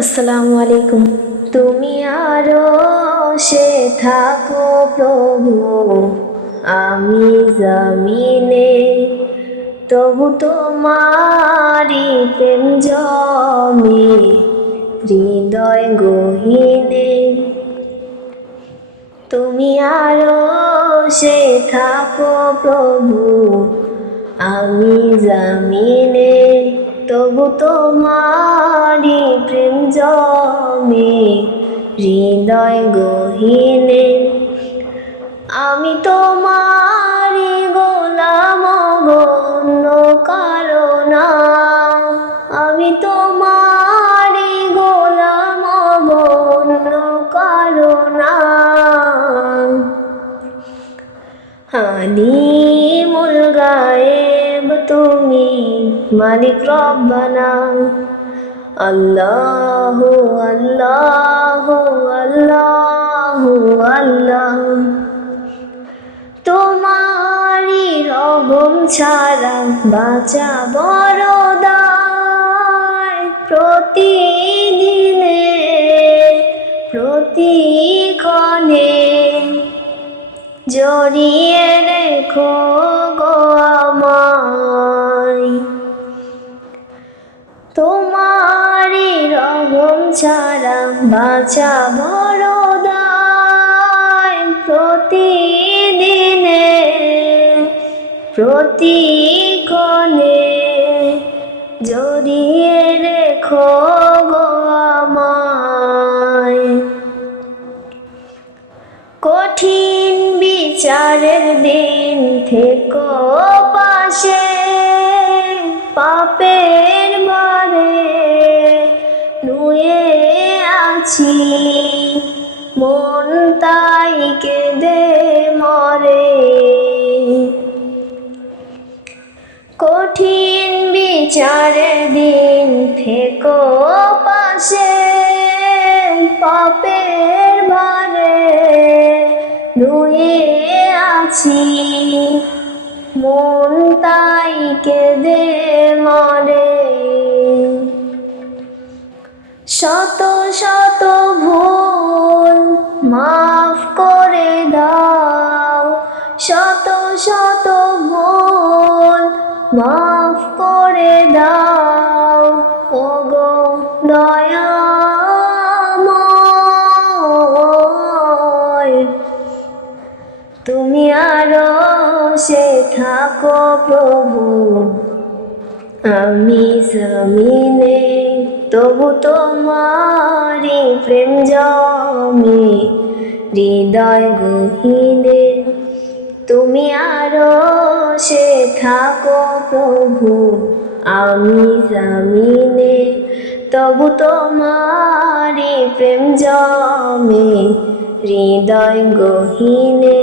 আসসালামু আলাইকুম। তুমি আরো সে থাকো প্রভু, আমি জমিনে, তবু তোমারি প্রেম জমে হৃদয় গহীনে। তুমি আরো সে থাকো প্রভু, আমি জমিনে, তবু তোমারি প্রেম জমে হৃদয় গহীনে। আমি তোমারি গোলাম গো, অন্য কারো না। আমি তোমারি গোলাম গো, অন্য কারো না। আলিমুল গায়েব তুমি, মালিক রব্বানা। আল্লাহু আল্লাহু আল্লাহু আল্লাহ। তোমারি রহম ছাড়া বাঁচা বড় দায়। প্রতিদিনে প্রতিক্ষণে জড়িয়ে রেখো গো আমায়। তোমারি রহম ছাড়া বাঁচা বড় দায়। প্রতিদিনে প্রতিক্ষণে জড়িয়ে রেখো গো আমায়। কঠিন বিচারের দিন থেকো পাশে, পাপের ভারে নুয়ে আছি, মন তাই কেঁদে মরে। কঠিন বিচারের দিন থেকো পাশে, পাপের ভারে নুয়ে আছি, মন তাই কেঁদে মরে। শত শত ভুল মাফ করে দাও, শত শত ভুল মাফ করে দাও ওগো দয়াময়। তুমি আরো সে থাকো প্রভু, আমি জমিনে, তবু তোমারি প্রেম জমে হৃদয় গহীনে। তুমি আরো সে থাকো প্রভু, আমি জমিনে, তবু তোমারি প্রেম জমে হৃদয় গহীনে।